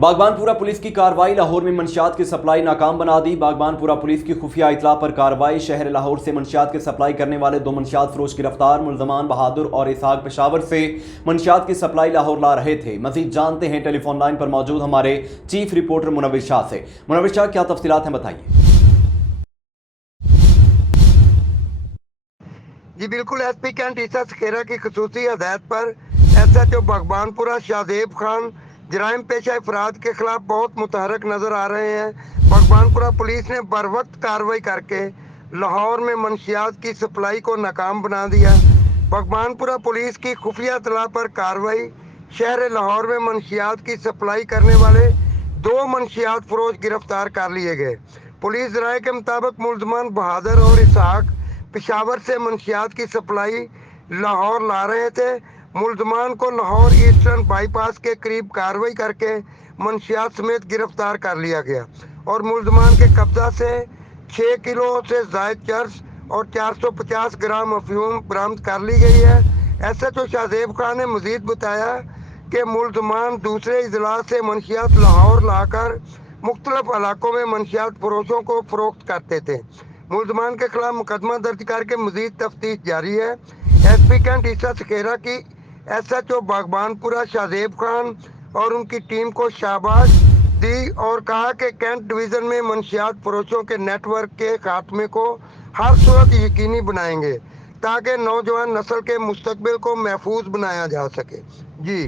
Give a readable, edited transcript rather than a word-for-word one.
باغبانپورہ police کی کارروائی، لاہور میں منشیات کی سپلائی ناکام بنا دی۔ باغبانپورہ پولیس کی خفیہ اطلاع پر کارروائی، شہر لاہور سے منشیات کی سپلائی کرنے والے 2 منشیات فروش گرفتار۔ ملزمان بہادر اور اسحاق پشاور سے منشیات کی سپلائی لاہور لا رہے تھے۔ مزید جانتے ہیں ٹیلی فون لائن پر موجود ہمارے چیف رپورٹر منور شاہ سے۔ منور شاہ، کیا تفصیلات ہیں، بتائیے۔ جی بالکل، ایس پی کینٹ عیسیٰ سکھیرا کی خصوصی ہدایت پر ایس ایچ او باغبانپورہ شہزیب خان جرائم پیشہ افراد کے خلاف بہت متحرک نظر آ رہے ہیں۔ باغبانپورہ پولیس نے بروقت کارروائی کر کے لاہور میں منشیات کی سپلائی کو ناکام بنا دیا۔ باغبانپورہ پولیس کی خفیہ اطلاع پر کارروائی، شہر لاہور میں منشیات کی سپلائی کرنے والے 2 منشیات فروش گرفتار کر لیے گئے۔ پولیس ذرائع کے مطابق ملزمان بہادر اور اسحاق پشاور سے منشیات کی سپلائی لاہور لا رہے تھے۔ ملزمان کو لاہور ایسٹرن بائی پاس کے قریب کارروائی کر کے منشیات سمیت گرفتار کر لیا گیا اور ملزمان کے قبضہ سے 6 کلو سے زائد چرس اور 450 گرام افیون برآمد کر لی گئی ہے۔ ایس ایچ او شہزیب خان نے مزید بتایا کہ ملزمان دوسرے اضلاع سے منشیات لاہور لا کر مختلف علاقوں میں منشیات فروشوں کو فروخت کرتے تھے۔ ملزمان کے خلاف مقدمہ درج کر کے مزید تفتیش جاری ہے۔ ایس پی کینٹ عیسیٰ سکھیرا کی ایس ایچ او باغبانپورہ شہزیب خان اور ان کی ٹیم کو شاباش دی اور کہا کہ کینٹ ڈویژن میں منشیات فروشوں کے نیٹ ورک کے خاتمے کو ہر صورت یقینی بنائیں گے تاکہ نوجوان نسل کے مستقبل کو محفوظ بنایا جا سکے۔ جی